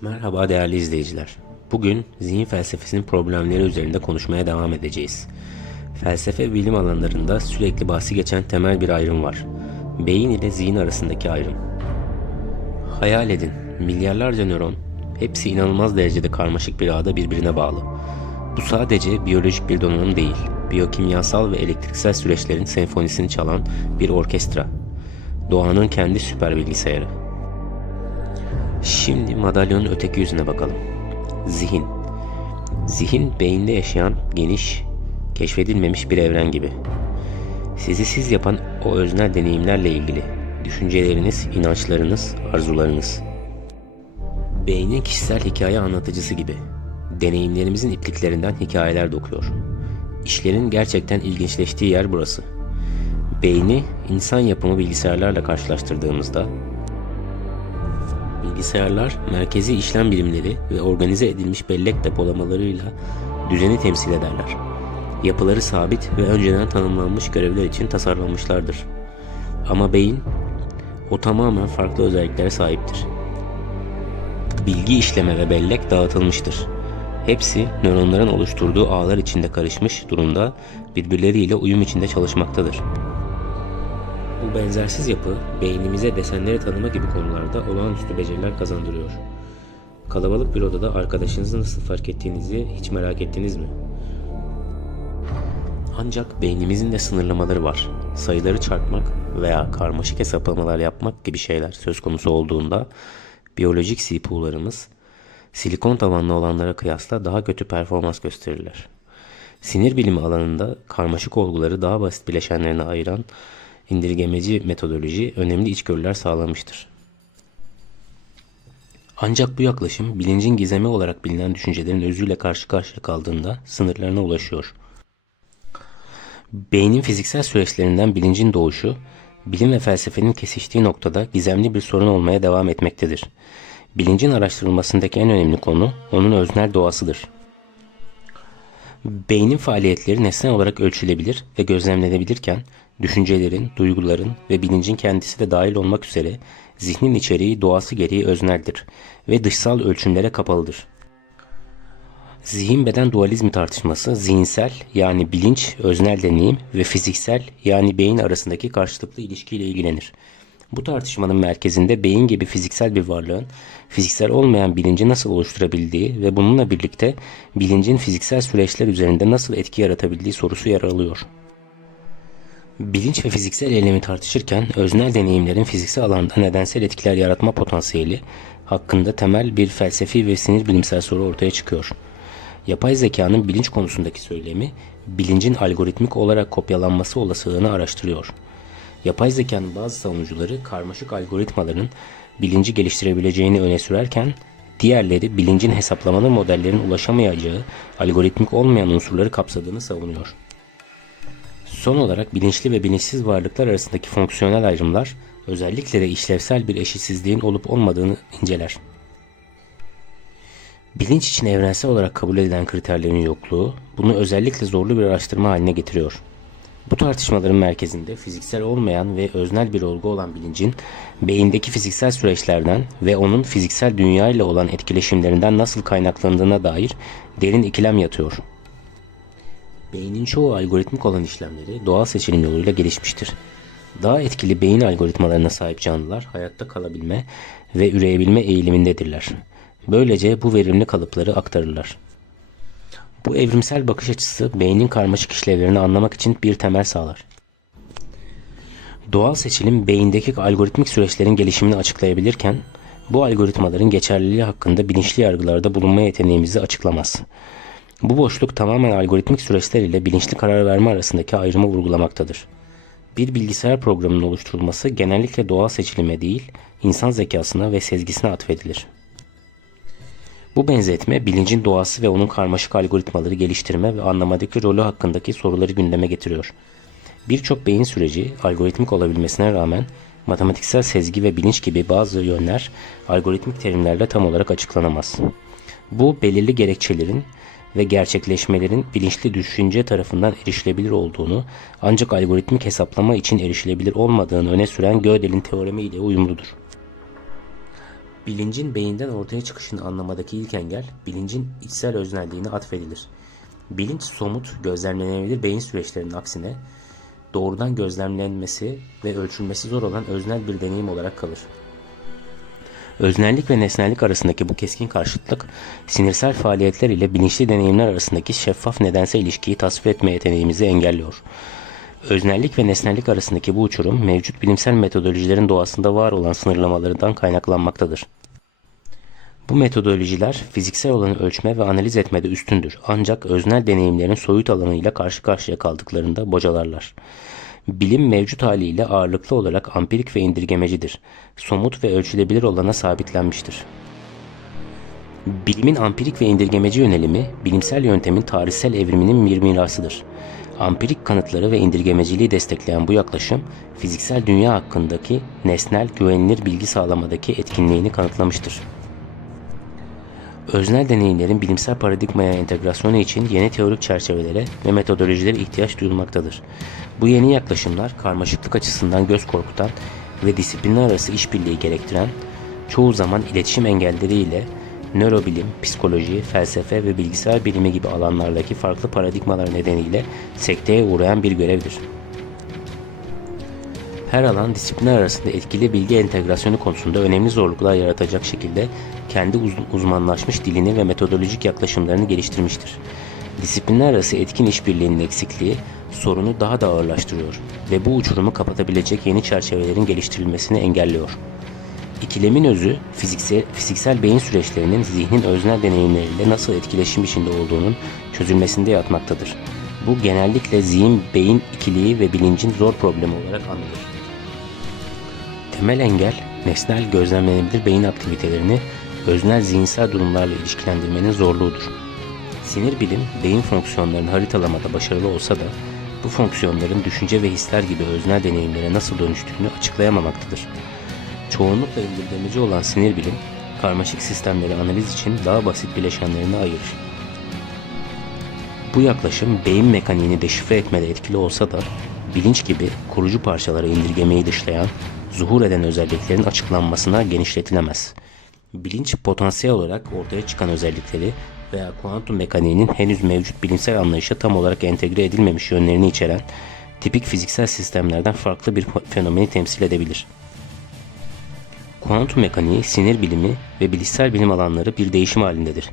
Merhaba değerli izleyiciler. Bugün zihin felsefesinin problemleri üzerinde konuşmaya devam edeceğiz. Felsefe ve bilim alanlarında sürekli bahsi geçen temel bir ayrım var. Beyin ile zihin arasındaki ayrım. Hayal edin, milyarlarca nöron, hepsi inanılmaz derecede karmaşık bir ağda birbirine bağlı. Bu sadece biyolojik bir donanım değil, biyokimyasal ve elektriksel süreçlerin senfonisini çalan bir orkestra. Doğanın kendi süper bilgisayarı. Şimdi madalyonun öteki yüzüne bakalım. Zihin. Zihin beyinde yaşayan geniş, keşfedilmemiş bir evren gibi. Sizi siz yapan o öznel deneyimlerle ilgili düşünceleriniz, inançlarınız, arzularınız. Beynin kişisel hikaye anlatıcısı gibi. Deneyimlerimizin ipliklerinden hikayeler dokuyor. İşlerin gerçekten ilginçleştiği yer burası. Beyni insan yapımı bilgisayarlarla karşılaştırdığımızda bilgisayarlar merkezi işlem birimleri ve organize edilmiş bellek depolamalarıyla düzeni temsil ederler. Yapıları sabit ve önceden tanımlanmış görevler için tasarlanmışlardır. Ama beyin, o tamamen farklı özelliklere sahiptir. Bilgi işleme ve bellek dağıtılmıştır. Hepsi nöronların oluşturduğu ağlar içinde karışmış durumda birbirleriyle uyum içinde çalışmaktadır. Bu benzersiz yapı beynimize desenleri tanıma gibi konularda olağanüstü beceriler kazandırıyor. Kalabalık bir odada arkadaşınızı nasıl fark ettiğinizi hiç merak ettiniz mi? Ancak beynimizin de sınırlamaları var. Sayıları çarpmak veya karmaşık hesaplamalar yapmak gibi şeyler söz konusu olduğunda biyolojik CPU'larımız silikon tabanlı olanlara kıyasla daha kötü performans gösterirler. Sinir bilimi alanında karmaşık olguları daha basit bileşenlerine ayıran indirgemeci metodoloji önemli içgörüler sağlamıştır. Ancak bu yaklaşım bilincin gizemi olarak bilinen düşüncelerin özüyle karşı karşıya kaldığında sınırlarına ulaşıyor. Beynin fiziksel süreçlerinden bilincin doğuşu, bilim ve felsefenin kesiştiği noktada gizemli bir sorun olmaya devam etmektedir. Bilincin araştırılmasındaki en önemli konu onun öznel doğasıdır. Beynin faaliyetleri nesnel olarak ölçülebilir ve gözlemlenebilirken, düşüncelerin, duyguların ve bilincin kendisi de dahil olmak üzere zihnin içeriği doğası gereği özneldir ve dışsal ölçümlere kapalıdır. Zihin-beden dualizmi tartışması zihinsel yani bilinç, öznel deneyim ve fiziksel yani beyin arasındaki karşılıklı ilişkiyle ilgilenir. Bu tartışmanın merkezinde beyin gibi fiziksel bir varlığın fiziksel olmayan bilinci nasıl oluşturabildiği ve bununla birlikte bilincin fiziksel süreçler üzerinde nasıl etki yaratabildiği sorusu yer alıyor. Bilinç ve fiziksel eylemi tartışırken öznel deneyimlerin fiziksel alanda nedensel etkiler yaratma potansiyeli hakkında temel bir felsefi ve sinir bilimsel soru ortaya çıkıyor. Yapay zekanın bilinç konusundaki söylemi, bilincin algoritmik olarak kopyalanması olasılığını araştırıyor. Yapay zekanın bazı savunucuları karmaşık algoritmaların bilinci geliştirebileceğini öne sürerken, diğerleri bilincin hesaplamalı modellerin ulaşamayacağı algoritmik olmayan unsurları kapsadığını savunuyor. Son olarak bilinçli ve bilinçsiz varlıklar arasındaki fonksiyonel ayrımlar, özellikle de işlevsel bir eşitsizliğin olup olmadığını inceler. Bilinç için evrensel olarak kabul edilen kriterlerin yokluğu, bunu özellikle zorlu bir araştırma haline getiriyor. Bu tartışmaların merkezinde fiziksel olmayan ve öznel bir olgu olan bilincin, beyindeki fiziksel süreçlerden ve onun fiziksel dünya ile olan etkileşimlerinden nasıl kaynaklandığına dair derin ikilem yatıyor. Beynin çoğu algoritmik olan işlemleri doğal seçilim yoluyla gelişmiştir. Daha etkili beyin algoritmalarına sahip canlılar hayatta kalabilme ve üreyebilme eğilimindedirler. Böylece bu verimli kalıpları aktarırlar. Bu evrimsel bakış açısı beynin karmaşık işlevlerini anlamak için bir temel sağlar. Doğal seçilim beyindeki algoritmik süreçlerin gelişimini açıklayabilirken, bu algoritmaların geçerliliği hakkında bilinçli yargılarda bulunma yeteneğimizi açıklamaz. Bu boşluk tamamen algoritmik süreçler ile bilinçli karar verme arasındaki ayrımı vurgulamaktadır. Bir bilgisayar programının oluşturulması genellikle doğal seçilime değil, insan zekasına ve sezgisine atfedilir. Bu benzetme bilincin doğası ve onun karmaşık algoritmaları geliştirme ve anlamadaki rolü hakkındaki soruları gündeme getiriyor. Birçok beyin süreci algoritmik olabilmesine rağmen matematiksel sezgi ve bilinç gibi bazı yönler algoritmik terimlerle tam olarak açıklanamaz. Bu belirli gerekçelerin ve gerçekleşmelerin bilinçli düşünce tarafından erişilebilir olduğunu ancak algoritmik hesaplama için erişilebilir olmadığını öne süren Gödel'in teoremi ile uyumludur. Bilincin beyinden ortaya çıkışını anlamadaki ilk engel, bilincin içsel öznelliğine atfedilir. Bilinç somut, gözlemlenebilir beyin süreçlerinin aksine doğrudan gözlemlenmesi ve ölçülmesi zor olan öznel bir deneyim olarak kalır. Öznellik ve nesnellik arasındaki bu keskin karşıtlık, sinirsel faaliyetler ile bilinçli deneyimler arasındaki şeffaf nedensel ilişkiyi tasvir etme yeteneğimizi engelliyor. Öznellik ve nesnellik arasındaki bu uçurum, mevcut bilimsel metodolojilerin doğasında var olan sınırlamalarından kaynaklanmaktadır. Bu metodolojiler fiziksel olanı ölçme ve analiz etmede üstündür. Ancak öznel deneyimlerin soyut alanıyla karşı karşıya kaldıklarında bocalarlar. Bilim mevcut haliyle ağırlıklı olarak ampirik ve indirgemecidir. Somut ve ölçülebilir olana sabitlenmiştir. Bilimin ampirik ve indirgemeci yönelimi, bilimsel yöntemin tarihsel evriminin bir mirasıdır. Ampirik kanıtları ve indirgemeciliği destekleyen bu yaklaşım, fiziksel dünya hakkındaki nesnel, güvenilir bilgi sağlamadaki etkinliğini kanıtlamıştır. Öznel deneyimlerin bilimsel paradigmaya entegrasyonu için yeni teorik çerçevelere ve metodolojilere ihtiyaç duyulmaktadır. Bu yeni yaklaşımlar karmaşıklık açısından göz korkutan ve disiplinler arası işbirliği gerektiren, çoğu zaman iletişim engelleriyle nörobilim, psikoloji, felsefe ve bilgisayar bilimi gibi alanlardaki farklı paradigmalar nedeniyle sekteye uğrayan bir görevdir. Her alan disiplinler arasında etkili bilgi entegrasyonu konusunda önemli zorluklar yaratacak şekilde kendi uzmanlaşmış dilini ve metodolojik yaklaşımlarını geliştirmiştir. Disiplinler arası etkin işbirliğinin eksikliği sorunu daha da ağırlaştırıyor ve bu uçurumu kapatabilecek yeni çerçevelerin geliştirilmesini engelliyor. İkilemin özü, fiziksel beyin süreçlerinin zihnin öznel deneyimleriyle nasıl etkileşim içinde olduğunun çözülmesinde yatmaktadır. Bu genellikle zihin-beyin ikiliği ve bilincin zor problemi olarak anılır. Temel engel, nesnel gözlemlenebilir beyin aktivitelerini öznel zihinsel durumlarla ilişkilendirmenin zorluğudur. Sinir bilim, beyin fonksiyonlarını haritalamada başarılı olsa da bu fonksiyonların düşünce ve hisler gibi öznel deneyimlere nasıl dönüştüğünü açıklayamamaktadır. Çoğunlukla indirgemeci olan sinir bilim, karmaşık sistemleri analiz için daha basit bileşenlerini ayırır. Bu yaklaşım beyin mekaniğini deşifre etmede etkili olsa da bilinç gibi kurucu parçalara indirgemeyi dışlayan, zuhur eden özelliklerin açıklanmasına genişletilemez. Bilinç potansiyel olarak ortaya çıkan özellikleri veya kuantum mekaniğinin henüz mevcut bilimsel anlayışa tam olarak entegre edilmemiş yönlerini içeren tipik fiziksel sistemlerden farklı bir fenomeni temsil edebilir. Kuantum mekaniği, sinir bilimi ve bilişsel bilim alanları bir değişim halindedir.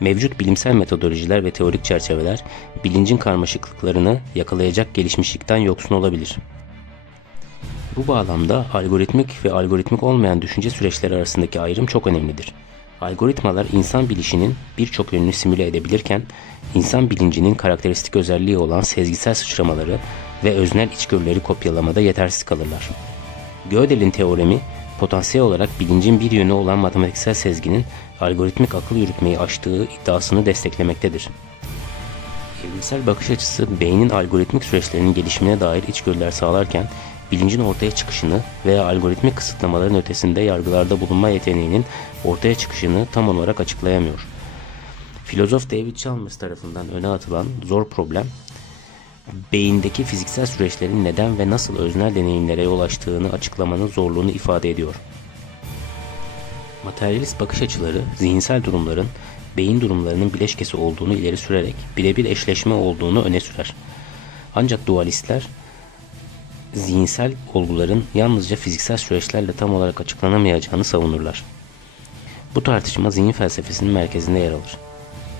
Mevcut bilimsel metodolojiler ve teorik çerçeveler bilincin karmaşıklıklarını yakalayacak gelişmişlikten yoksun olabilir. Bu bağlamda algoritmik ve algoritmik olmayan düşünce süreçleri arasındaki ayrım çok önemlidir. Algoritmalar insan bilişinin birçok yönünü simüle edebilirken, insan bilincinin karakteristik özelliği olan sezgisel sıçramaları ve öznel içgörüleri kopyalamada yetersiz kalırlar. Gödel'in teoremi, potansiyel olarak bilincin bir yönü olan matematiksel sezginin algoritmik akıl yürütmeyi aştığı iddiasını desteklemektedir. Evrimsel bakış açısı beynin algoritmik süreçlerinin gelişimine dair içgörüler sağlarken, bilincin ortaya çıkışını veya algoritmik kısıtlamaların ötesinde yargılarda bulunma yeteneğinin ortaya çıkışını tam olarak açıklayamıyor. Filozof David Chalmers tarafından öne atılan zor problem, beyindeki fiziksel süreçlerin neden ve nasıl öznel deneyimlere yol açtığını açıklamanın zorluğunu ifade ediyor. Materyalist bakış açıları, zihinsel durumların beyin durumlarının bileşkesi olduğunu ileri sürerek birebir eşleşme olduğunu öne sürer. Ancak dualistler, zihinsel olguların yalnızca fiziksel süreçlerle tam olarak açıklanamayacağını savunurlar. Bu tartışma zihin felsefesinin merkezinde yer alır.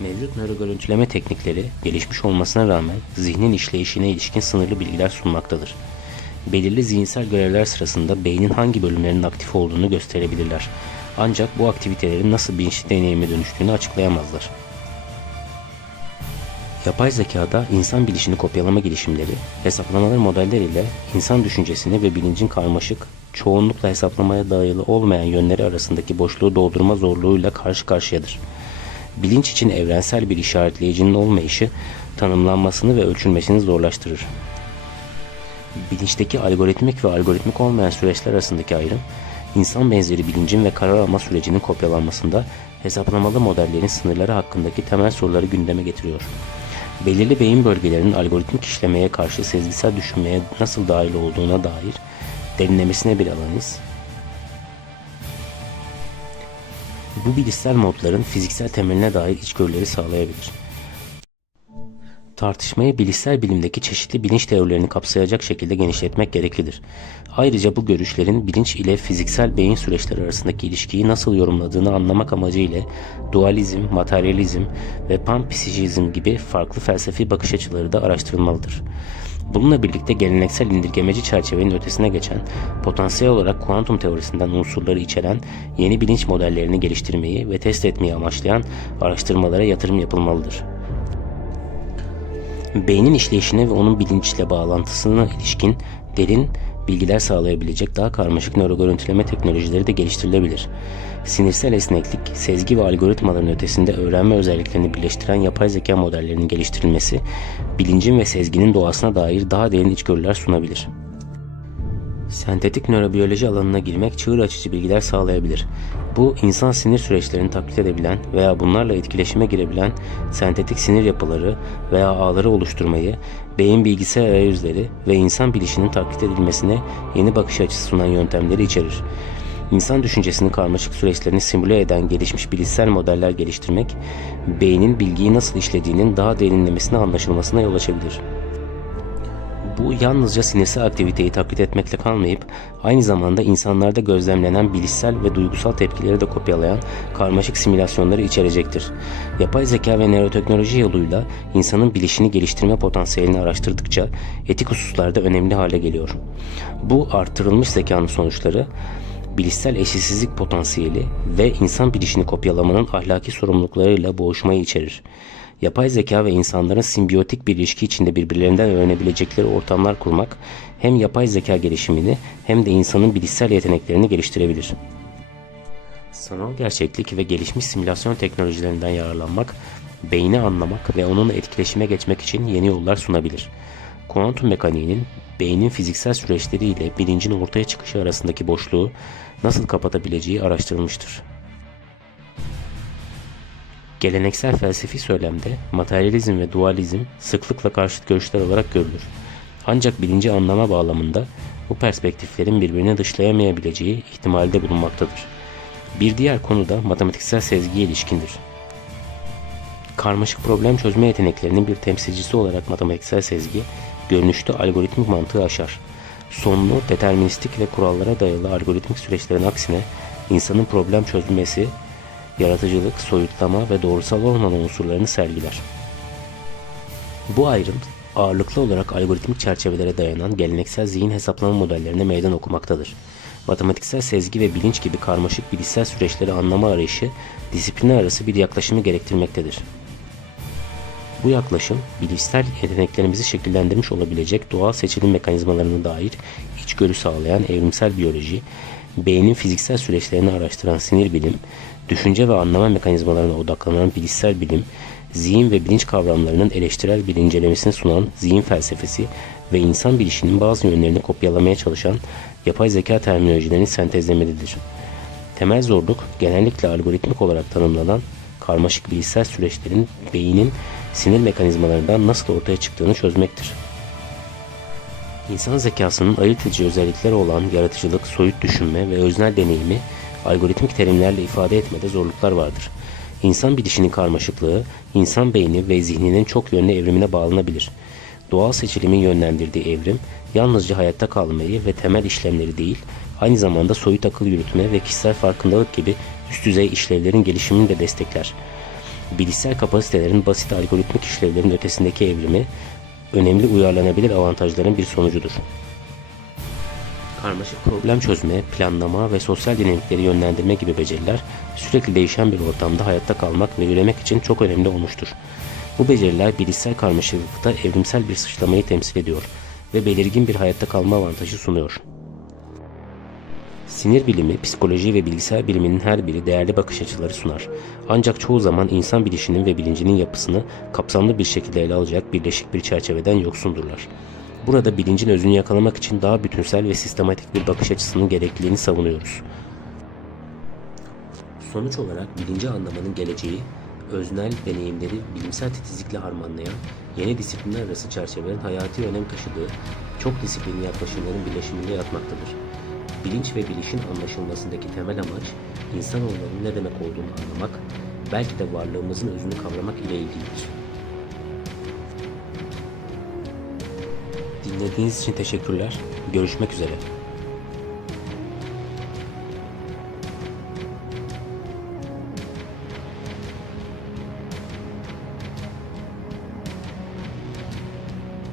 Mevcut nörogörüntüleme teknikleri gelişmiş olmasına rağmen zihnin işleyişine ilişkin sınırlı bilgiler sunmaktadır. Belirli zihinsel görevler sırasında beynin hangi bölümlerinin aktif olduğunu gösterebilirler. Ancak bu aktivitelerin nasıl bilinçli deneyime dönüştüğünü açıklayamazlar. Yapay zekada insan bilişini kopyalama girişimleri, hesaplamalar modelleriyle insan düşüncesini ve bilincin karmaşık, çoğunlukla hesaplamaya dayalı olmayan yönleri arasındaki boşluğu doldurma zorluğuyla karşı karşıyadır. Bilinç için evrensel bir işaretleyicinin olmayışı, tanımlanmasını ve ölçülmesini zorlaştırır. Bilinçteki algoritmik ve algoritmik olmayan süreçler arasındaki ayrım, insan benzeri bilincin ve karar alma sürecinin kopyalanmasında hesaplamalı modellerin sınırları hakkındaki temel soruları gündeme getiriyor. Belirli beyin bölgelerinin algoritmik işlemeye karşı sezgisel düşünmeye nasıl dahil olduğuna dair derinlemesine bir analiz, Bu bilişsel modların fiziksel temeline dair içgörüleri sağlayabilir. Tartışmayı bilişsel bilimdeki çeşitli bilinç teorilerini kapsayacak şekilde genişletmek gereklidir. Ayrıca bu görüşlerin bilinç ile fiziksel beyin süreçleri arasındaki ilişkiyi nasıl yorumladığını anlamak amacıyla dualizm, materyalizm ve panpsikizm gibi farklı felsefi bakış açıları da araştırılmalıdır. Bununla birlikte geleneksel indirgemeci çerçevenin ötesine geçen, potansiyel olarak kuantum teorisinden unsurları içeren yeni bilinç modellerini geliştirmeyi ve test etmeyi amaçlayan araştırmalara yatırım yapılmalıdır. Beynin işleyişine ve onun bilinçle bağlantısına ilişkin derin bilgiler sağlayabilecek daha karmaşık nörogörüntüleme teknolojileri de geliştirilebilir. Sinirsel esneklik, sezgi ve algoritmaların ötesinde öğrenme özelliklerini birleştiren yapay zeka modellerinin geliştirilmesi, bilincin ve sezginin doğasına dair daha derin içgörüler sunabilir. Sentetik nörobiyoloji alanına girmek çığır açıcı bilgiler sağlayabilir. Bu, insan sinir süreçlerini taklit edebilen veya bunlarla etkileşime girebilen sentetik sinir yapıları veya ağları oluşturmayı, beyin bilgisayar arayüzleri ve insan bilişinin taklit edilmesine yeni bakış açısı sunan yöntemleri içerir. İnsan düşüncesinin karmaşık süreçlerini simüle eden gelişmiş bilişsel modeller geliştirmek, beynin bilgiyi nasıl işlediğinin daha derinlemesine anlaşılmasına yol açabilir. Bu yalnızca sinirsel aktiviteyi taklit etmekle kalmayıp aynı zamanda insanlarda gözlemlenen bilişsel ve duygusal tepkileri de kopyalayan karmaşık simülasyonları içerecektir. Yapay zeka ve nöroteknoloji yoluyla insanın bilişini geliştirme potansiyelini araştırdıkça etik hususlarda önemli hale geliyor. Bu artırılmış zekanın sonuçları, bilişsel eşitsizlik potansiyeli ve insan bilişini kopyalamanın ahlaki sorumluluklarıyla boğuşmayı içerir. Yapay zeka ve insanların simbiyotik bir ilişki içinde birbirlerinden öğrenebilecekleri ortamlar kurmak hem yapay zeka gelişimini hem de insanın bilişsel yeteneklerini geliştirebilir. Sanal gerçeklik ve gelişmiş simülasyon teknolojilerinden yararlanmak, beyni anlamak ve onunla etkileşime geçmek için yeni yollar sunabilir. Kuantum mekaniğinin beynin fiziksel süreçleriyle bilincin ortaya çıkışı arasındaki boşluğu nasıl kapatabileceği araştırılmıştır. Geleneksel felsefi söylemde materyalizm ve dualizm sıklıkla karşıt görüşler olarak görülür. Ancak bilinci anlama bağlamında bu perspektiflerin birbirini dışlayamayabileceği ihtimali de bulunmaktadır. Bir diğer konu da matematiksel sezgiye ilişkindir. Karmaşık problem çözme yeteneklerinin bir temsilcisi olarak matematiksel sezgi, görünüşte algoritmik mantığı aşar. Sonlu, deterministik ve kurallara dayalı algoritmik süreçlerin aksine insanın problem çözmesi, yaratıcılık, soyutlama ve doğrusal olmayan unsurlarını sergiler. Bu ayrım ağırlıklı olarak algoritmik çerçevelere dayanan geleneksel zihin hesaplama modellerine meydan okumaktadır. Matematiksel sezgi ve bilinç gibi karmaşık bilişsel süreçleri anlama arayışı disiplinler arası bir yaklaşımı gerektirmektedir. Bu yaklaşım, bilişsel yeteneklerimizi şekillendirmiş olabilecek doğal seçilim mekanizmalarına dair içgörü sağlayan evrimsel biyoloji, beynin fiziksel süreçlerini araştıran sinir bilim, düşünce ve anlama mekanizmalarına odaklanan bilişsel bilim, zihin ve bilinç kavramlarının eleştirel bir incelemesini sunan zihin felsefesi ve insan bilişinin bazı yönlerini kopyalamaya çalışan yapay zeka terminolojilerini sentezlemelidir. Temel zorluk, genellikle algoritmik olarak tanımlanan karmaşık bilişsel süreçlerin beynin sinir mekanizmalarından nasıl ortaya çıktığını çözmektir. İnsan zekasının ayırt edici özellikleri olan yaratıcılık, soyut düşünme ve öznel deneyimi algoritmik terimlerle ifade etmede zorluklar vardır. İnsan bilişinin karmaşıklığı, insan beyni ve zihninin çok yönlü evrimine bağlanabilir. Doğal seçilimin yönlendirdiği evrim, yalnızca hayatta kalmayı ve temel işlemleri değil, aynı zamanda soyut akıl yürütme ve kişisel farkındalık gibi üst düzey işlevlerin gelişimini de destekler. Bilişsel kapasitelerin basit algoritmik işlevlerin ötesindeki evrimi, önemli uyarlanabilir avantajların bir sonucudur. Karmaşık problem çözme, planlama ve sosyal dinamikleri yönlendirme gibi beceriler sürekli değişen bir ortamda hayatta kalmak ve üremek için çok önemli olmuştur. Bu beceriler bilişsel karmaşıklıkta evrimsel bir sıçramayı temsil ediyor ve belirgin bir hayatta kalma avantajı sunuyor. Sinir bilimi, psikoloji ve bilgisayar biliminin her biri değerli bakış açıları sunar. Ancak çoğu zaman insan bilişinin ve bilincinin yapısını kapsamlı bir şekilde ele alacak birleşik bir çerçeveden yoksundurlar. Burada bilincin özünü yakalamak için daha bütünsel ve sistematik bir bakış açısının gerekliliğini savunuyoruz. Sonuç olarak bilinci anlamanın geleceği, öznel deneyimleri bilimsel titizlikle harmanlayan yeni disiplinler arası çerçevelerin hayati önem taşıdığı çok disiplinli yaklaşımların birleşiminde yatmaktadır. Bilinç ve bilişin anlaşılmasındaki temel amaç, insanoğlunun ne demek olduğunu anlamak, belki de varlığımızın özünü kavramak ile ilgilidir. Dinlediğiniz için teşekkürler. Görüşmek üzere.